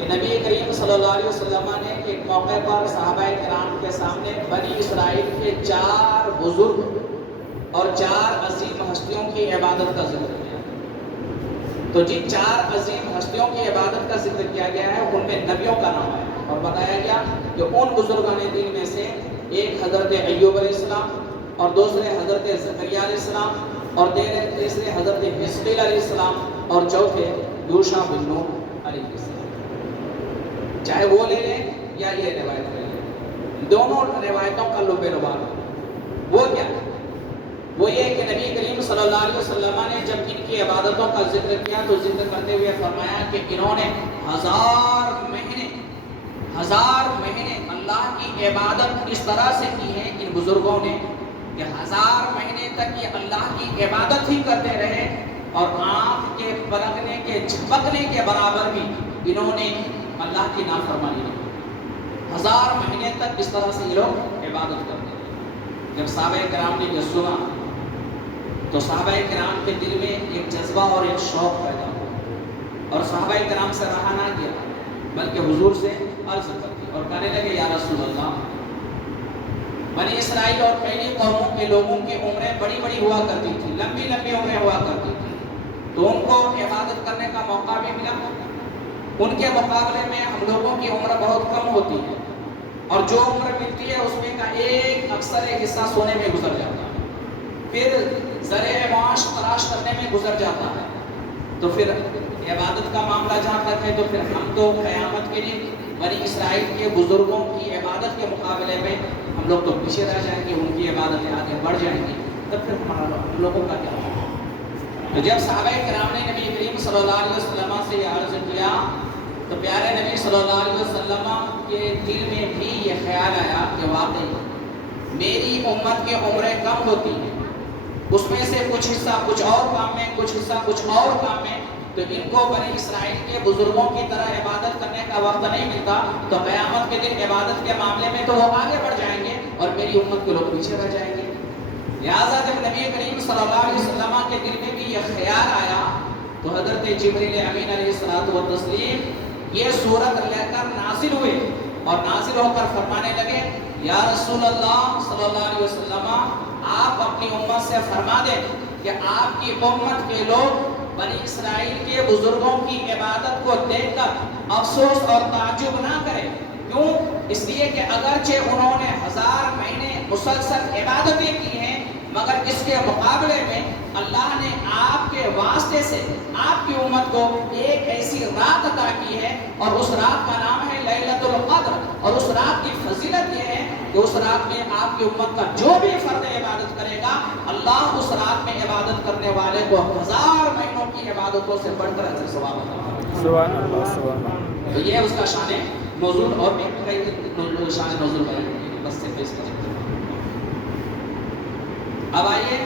کہ نبی کریم صلی اللہ علیہ وسلم نے ایک موقع پر صحابہ کرام کے سامنے بنی اسرائیل کے 4 بزرگ اور 4 عظیم ہستیوں کی عبادت کا ذکر کیا۔ تو جن 4 عظیم ہستیوں کی عبادت کا ذکر کیا گیا ہے ان میں نبیوں کا نام ہے، اور بتایا گیا کہ ان بزرگان دین میں سے ایک حضرت ایوب علیہ السلام، اور دوسرے حضرت زکریا علیہ السلام، اور تیسرے حضرت حزقیل علیہ السلام، اور چوتھے یوشع بن نون علیہ السلام۔ چاہے وہ لے لیں یا یہ روایت لے لیں، دونوں روایتوں کا لب لباب وہ کیا ہے؟ وہ یہ کہ نبی کریم صلی اللہ علیہ وسلم نے جب ان کی عبادتوں کا ذکر کیا تو ذکر کرتے ہوئے فرمایا کہ انہوں نے 1000 مہینے اللہ کی عبادت اس طرح سے کی ہے ان بزرگوں نے کہ 1000 مہینے تک یہ اللہ کی عبادت ہی کرتے رہے، اور آنکھ کے پلکنے کے جھپکنے کے برابر بھی انہوں نے اللہ کی نافرمانی کی۔ 1000 مہینے تک اس طرح سے یہ لوگ عبادت کرتے رہے۔ جب صحابہ کرام نے یہ سنا تو صحابہ کرام کے دل میں ایک جذبہ اور ایک شوق پیدا ہوا، اور صحابہ کرام سے رہا نہ کیا بلکہ حضور سے عرض کرتی اور کہنے لگے یا رسول اللہ، بنی اسرائیل اور پہلی قوموں کے لوگوں کی عمریں بڑی بڑی ہوا کرتی تھی، لمبی لمبی عمریں ہوا کرتی تھی، تو ان کو عبادت کرنے کا موقع بھی ملا۔ ان کے مقابلے میں ہم لوگوں کی عمر بہت کم ہوتی ہے، اور جو عمر ملتی ہے اس میں کا ایک اکثر حصہ سونے میں گزر جاتا ہے، پھر زرع معاش تلاش کرنے میں گزر جاتا ہے، تو پھر عبادت کا معاملہ جہاں تک ہے تو پھر ہم تو قیامت کے دن بنی اسرائیل کے بزرگوں کی عبادت کے مقابلے میں ہم لوگ تو پیچھے رہ جائیں گے، ان کی عبادتیں آگے بڑھ جائیں گی، تب پھر ہم لوگوں کا کیا ہوگا؟ تو جب صحابہ کرام نے نبی کریم صلی اللہ علیہ وسلم سے یہ عرض کیا تو پیارے نبی صلی اللہ علیہ وسلم کے دل میں بھی یہ خیال آیا کہ واقعی میری امت کی عمریں کم ہوتی ہیں، اس میں سے کچھ حصہ کچھ اور کام میں، کچھ حصہ کچھ اور کام میں، تو ان کو بنی اسرائیل کے بزرگوں کی طرح عبادت کرنے کا وقت نہیں ملتا، تو قیامت کے دن عبادت کے معاملے میں تو وہ آگے بڑھ جائیں گے اور میری امت کے لوگ پیچھے رہ جائیں گے۔ لہٰذا جب نبی کریم صلی اللہ علیہ وسلم کے دل میں بھی یہ خیال آیا تو حضرت جبریل امین علیہ الصلوۃ والتسلیم یہ سورت لے کر نازل ہوئے، اور نازل ہو کر فرمانے لگے یا رسول اللہ صلی اللہ علیہ وسلم، آپ اپنی امت سے فرما دیں کہ آپ کی امت کے لوگ بنی اسرائیل کے بزرگوں کی عبادت کو دیکھ کر افسوس اور تعجب نہ کریں۔ کیوں؟ اس لیے کہ اگرچہ انہوں نے 1000 مہینے مسلسل عبادتیں کی ہیں، مگر اس کے مقابلے میں اللہ نے آپ کے واسطے سے آپ کی امت کو ایک ایسی رات عطا کی ہے، اور اس رات کا نام ہے لیلۃ القدر، اور اس رات کی فضیلت یہ ہے کہ اس رات میں آپ کی امت کا جو بھی فرد عبادت کرے گا، اللہ اس رات میں عبادت کرنے والے کو 1000 مہینوں کی عبادتوں سے بڑھ کر اجر ثواب عطا کرے گا۔ سبحان اللہ، سبحان اللہ۔ تو یہ اس کا شان نزول، اور بھی کئی شان نزول بیان بس سے پیش کریں۔ اب آئیے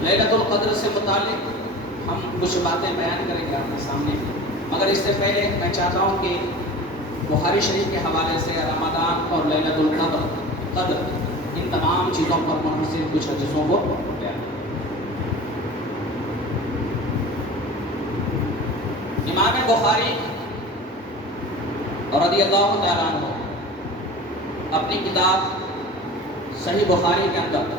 لیلۃ القدر سے متعلق ہم کچھ باتیں بیان کریں گے آپ کے سامنے، مگر اس سے پہلے میں چاہتا ہوں کہ بخاری شریف کے حوالے سے رمضان اور لیلۃ القدر ان تمام چیزوں پر منحصر کچھ حدیثوں کو بیان کریں۔ امام بخاری رضی اللہ تعالیٰ عنہ اپنی کتاب صحیح بخاری کے اندر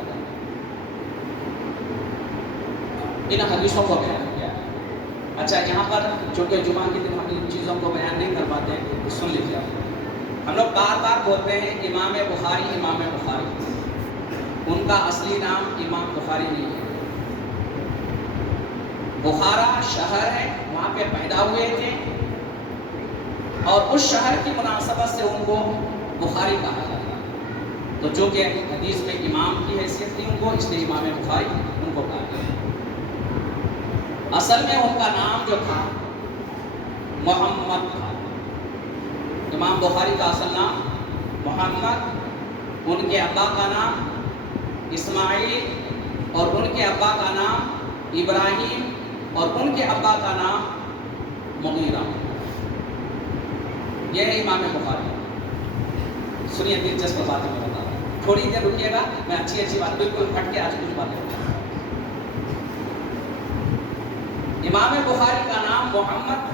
ان حدیثوں کو بیان کیا ہے۔ اچھا، یہاں پر چونکہ جمعہ کے دن ہم ان چیزوں کو بیان نہیں کر پاتے ہیں تو سن لیجیے آپ۔ ہم لوگ بار بار بولتے ہیں امام بخاری، امام بخاری، ان کا اصلی نام امام بخاری نہیں ہے۔ بخارا شہر ہے، وہاں پہ پیدا ہوئے تھے، اور اس شہر کی مناسبت سے ان کو بخاری کہا جاتا ہے، تو جو کہ حدیث میں امام کی حیثیت تھی ان کو، اس لیے امام بخاری ان کو کہا گیا۔ اصل میں ان کا نام جو تھا محمد تھا۔ امام بخاری کا اصل نام محمد، ان کے ابا کا نام اسماعیل، اور ان کے ابا کا نام ابراہیم، اور ان کے ابا کا نام مغیرہ۔ یہ ہے امام بخاری۔ سنیے دلچسپ باتیں میں بتا رہا ہوں، تھوڑی دیر رکیے گا، میں اچھی اچھی بات بالکل ہٹ کے آج کچھ باتیں بتا رہا ہوں۔ امام بخاری کا نام محمد،